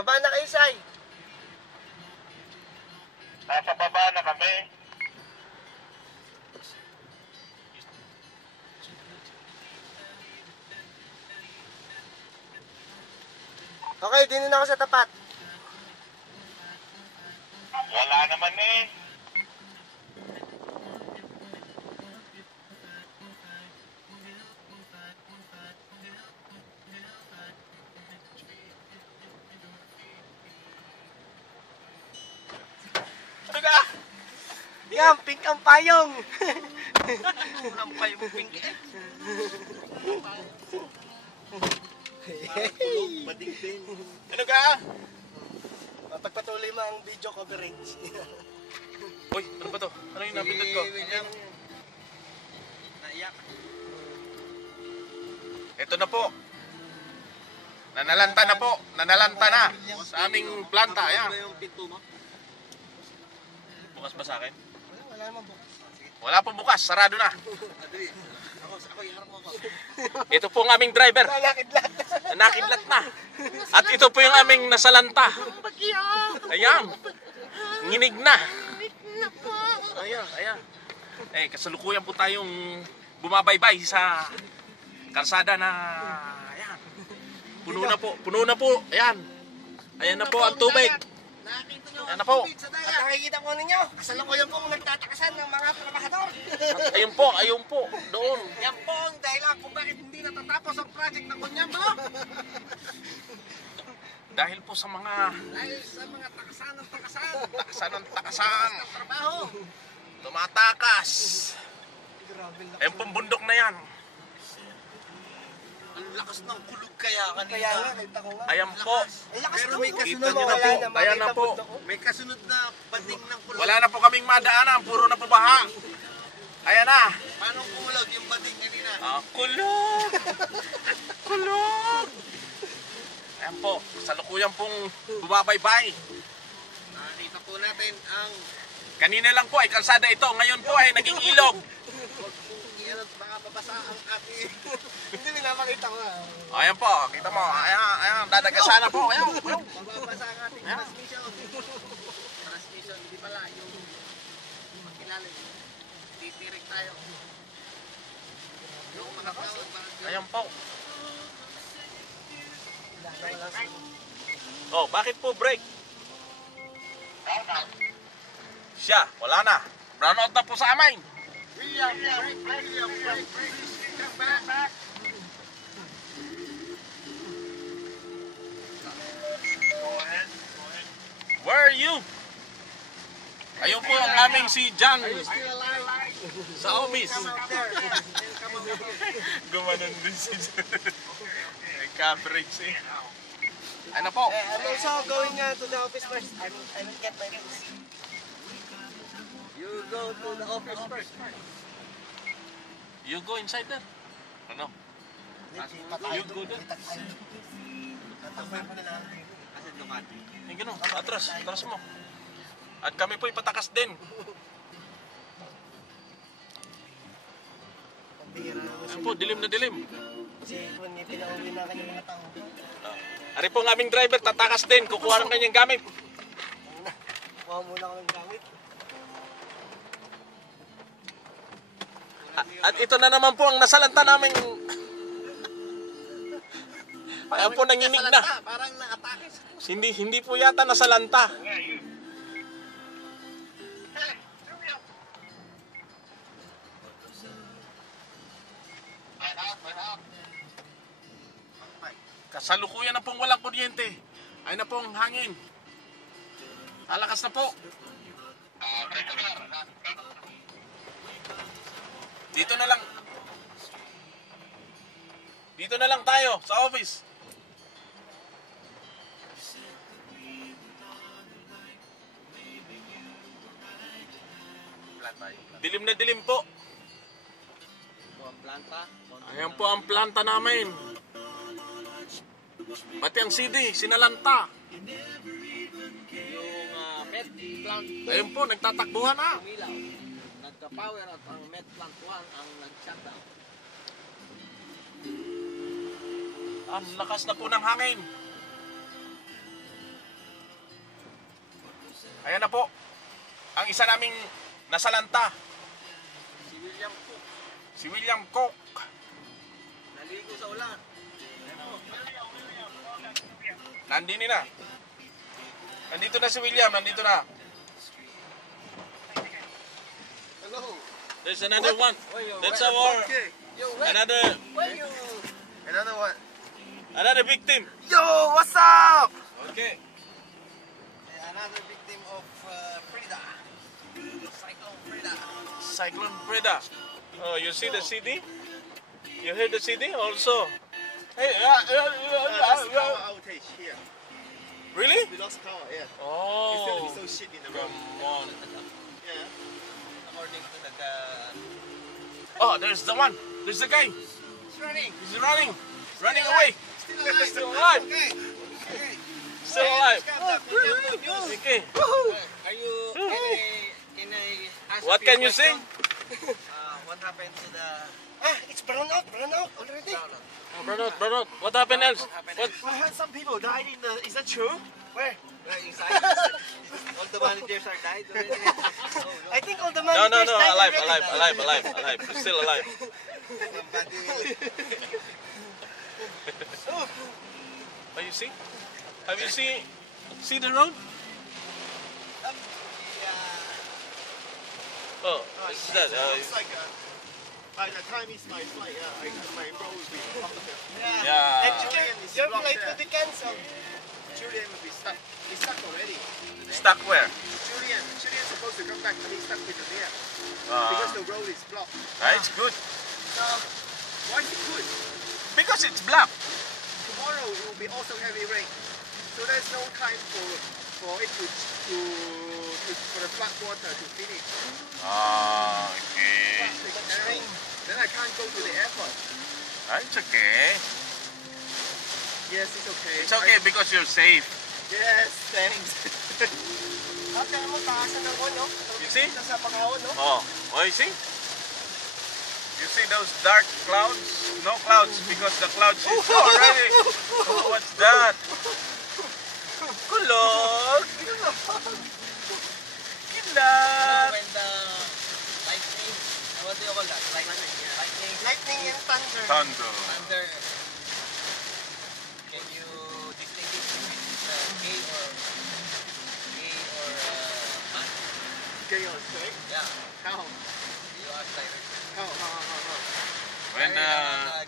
Baba na kayo, Sai. Nasa baba na kami. Okay, dito na ako sa tapat. Wala naman eh. Ano ka? Yan, pink ang payong. Ang payong pink eh. Bading din. Ano ka? Pagpatuloy mo ang video coverage. Uy, ano ba to? Ano yung napindot ko? Naiyak. Ito na po. Nanalanta na po. Nanalanta na sa aming planta. Ayan. Bukas ba sa akin? Wala naman bukas. Wala pong bukas. Sarado na. Ito po ang aming driver. Nakidlat. Nakidlat na. At ito po yung aming nasalanta. Ayan. Nginig na. Ayan, ayan. Eh, kasalukuyan po tayong bumabaybay sa kalsada na ayan. Puno na po. Puno na po. Ayan. Ayan na po ang tubig. Ayan na po. At nakikita ko ninyo, kasalukuyan pong nagtatakasan ng mga trabahador. At ayun po, ayun po. Doon. Yan po ang dahilan kung bakit hindi natatapos ang project ng Kunyambo. Dahil po sa mga Dahil sa mga takasan ng takasan. takasan ng takasan. Ng trabaho. Tumatakas. Grabe lang. Ayun pong bundok na yan. Ang lakas ng kulog kaya kanina. Kaya nga, kita ko nga. Ayan po. Ang lakas Pero ng may kulog. kasunod Wala na po. na, Ayan na makita po. bundok ko. May kasunod na bading ng kulog. Wala na po kaming madaanan. Puro na po baha. Ayan na. Paano kumulog yung bading kanina? Kulog. Kulog. Ayan po. Salukuyan pong bumabaybay. Nakita po natin ang Kanina lang po ay kalsada ito. Ngayon po ay naging ilog. iyan at baka mabasa ang ating Hindi, pinapakita ko nga. Ayan po. Kita mo. Ayan. Ayan. Dadagasa na po. Ayan. Ayan. mababasa ang ating Ayan. transmission. Transmission, hindi pala yung makilalim. Titirik tayo. Yung mga tao, Ayan po. Oh, bakit po break? Siya, wala na. Brown out na po sa amin. William, break. Come back. Where are you? Ayun po ang aming si John Still alive. sa office. Come out there. Come out there. Gumanon din si John. May coverage eh. Ano po? I'm also going to the office first. I will get my things. You go to the office first. You go inside there. Ano? You go there. Tatakbuhin ko nila. Kasi Ducati. Yung gano'n, atras mo. At kami po'y patakas din. Pambihira naman Ayun po, dilim na dilim. si kung may pinauwi na kanyang mga tao. Ari po ang aming driver, tatakas din. Kukuha ng kanyang gamit. Kuha muna ko ng gamit. At ito na naman po ang nasalanta namin. Ayan po, nanginig na. Parang na-atake. Hindi po yata nasalanta. Kasalukuyan na pong walang kuryente. Ay na pong hangin. Lalakas na po. Dito na lang. Dito na lang tayo sa office. Dilim na dilim po. Buang planta. Ayan po ang planta namin. Pati ang CD, sinalanta. Yung med plant Ayun po, nagtatakbuhan na. umilaw. Nagka-power at ang med plant 1 ang nag-shutdown. Ang lakas na po ng hangin. Ayan na po. Ang isa naming nasalanta. Si William Cook. Si William Cook. Naligo sa ulan. Nandini na. Nandito na si William. Nandito na. Hello. There's another one. That's wet. our Okay. Yo, where you? Another one. another victim. Yo, what's up? Okay. Another victim of Frida. Cyclone Frida. Cyclone Frida. Oh, you see the CD? You heard the CD also? Hey, Power outage here. really? We lost power, yeah. Oh, It's so shit in the road. come on. Yeah. According to the Oh, there's the one. There's the guy. He's running. He's running. Running away. Still alive. Still alive. Okay. Okay. Still alive. Okay. Are you? Can I ask What you can a you sing? question? What happened to the It's brown out already. brown? Bernard, what happened else? What? I heard some people died in the. Is that true? Where? Inside. All the managers are died already. Oh, no. I think all the No, managers no, died alive, already. alive. He's still alive. Somebody will- Oh, you see? Have you see the road? Oh, what's that? It's like by the time it's my flight, my road will be blocked. Yeah. And your flight will be cancelled. Julian will be stuck. He's stuck already. Stuck where? Julian's supposed to come back, but he's stuck with the rear Uh, because the road is blocked. it's good. So why is it good? Because it's black. Tomorrow it will be also heavy rain, so there's no time for it to for the flood water to finish. Ah, okay. Then I can't go to the airport. It's okay. Yes, it's okay. It's okay because you're safe. Yes, thanks. Mo, taasan ng no? You see? Sa Pangawon, no? Oh, you see? You see those dark clouds? No clouds because the clouds is already. Oh, what's that? Kulog. Kinat. When the lightning, what do you call that? Lightning. Lightning and thunder. Thunder. Thunder. Can you distinguish between gay or man? Gay or straight? Yeah. How? You ask direct. How? When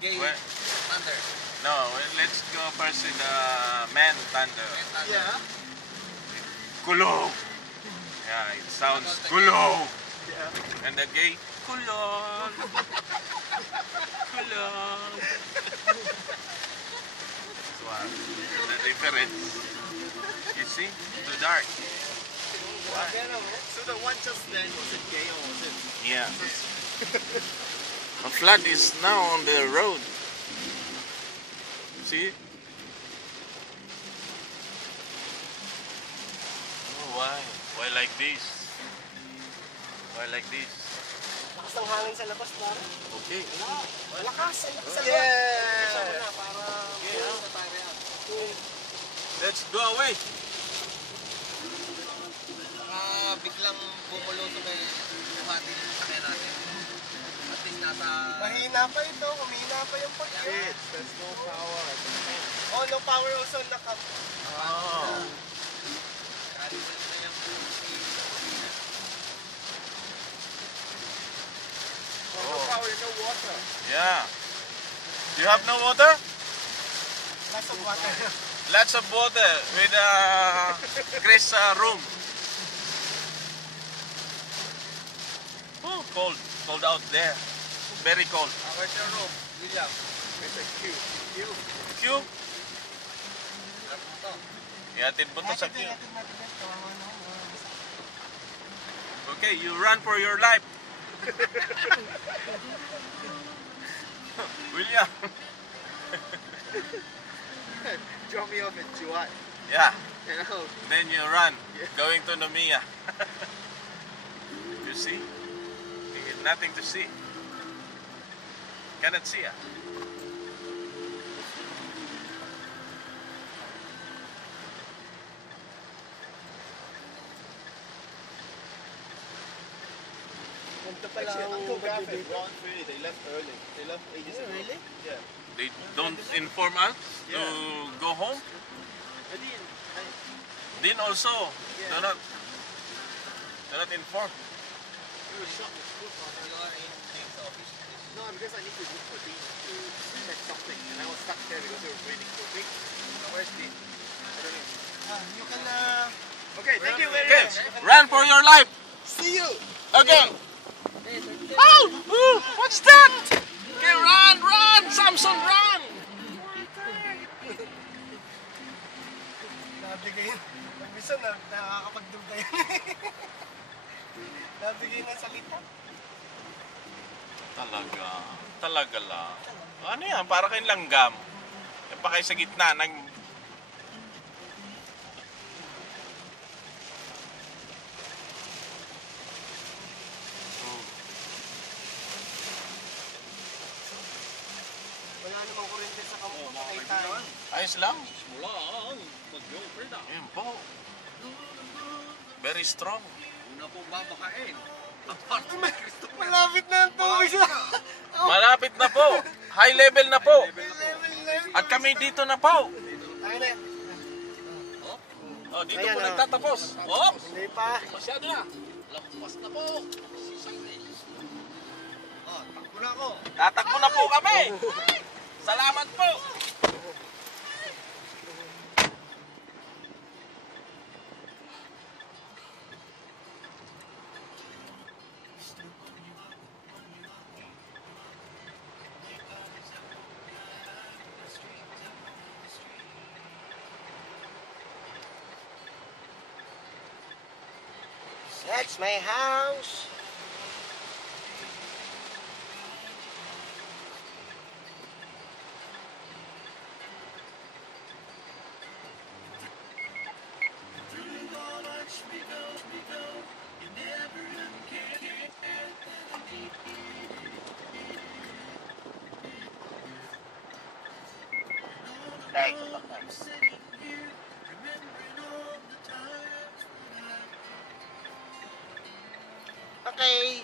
gay when, thunder. no, let's go first in the man thunder. And thunder. Yeah. Kulog. Yeah, it sounds kulog. Yeah. And the gay kulog. Kulog. Wow, the difference. You see? Too dark. So the one just then, was it gay or was it? Yeah. A flood is now on the road. See? Oh, why? Why like this? Why like this? Lakas ng hangin sa labas, pare. Okay. Lakas sa labas. Yeah. Para Let's go away. Biglang bumulusok may buhati yung sakay natin. At least nasa... mahina pa ito, humina pa yung pag-ibig. There's no power. Oh, no power also on the camp. Oh. Kalimutan na yung No power, no water. Yeah. You have no water? Lots of water. Lots of water with Chris room. Oh, cold out there. Very cold. Where's your room, William? It's a queue. Q? Ito. Ihatid mo to sa Q. Hatid natin yan. Kawawa na. Okay, you run for your life. William. Drop me off at Juat. Yeah. You know. Then you run, going to Nomiya. You see? Nothing to see. Cannot see. Actually, Uncle Gav and Ron Free, they left early. They left ages ago. Really? Yeah. They don't inform us to go home. I didn't. Din also, Yeah. do not inform. It was shocked. No, because I need to look for Dean to check something, and I was stuck there because it was raining so big. Where's Dean? I don't know. You can, Okay, thank you very Okay, much. run for your life. See you. Okay. Oh, ooh, what's that? Okay, run, Samson, run. nabigay, minsan nakakapagdugda yan. Nabigay ng salita. Talaga lang. Ano yan? Para kayong langgam. Yan pa kayo sa gitna ng... Wala namang kuryente sa kampo. Patay tayo. Ayos lang. Yan po. Very strong. Una pong babakain. Malapit na ang tubig sa... Malapit na po. High level na po. At kami dito na po. Tayo na yan. Oh, dito Ayan, po oh. nagtatapos. Oh, Hindi pa. masyado na. Lampas na po. Oh, takbo na ako. Tatakbo na po kami. Salamat po. That's my house. Okay.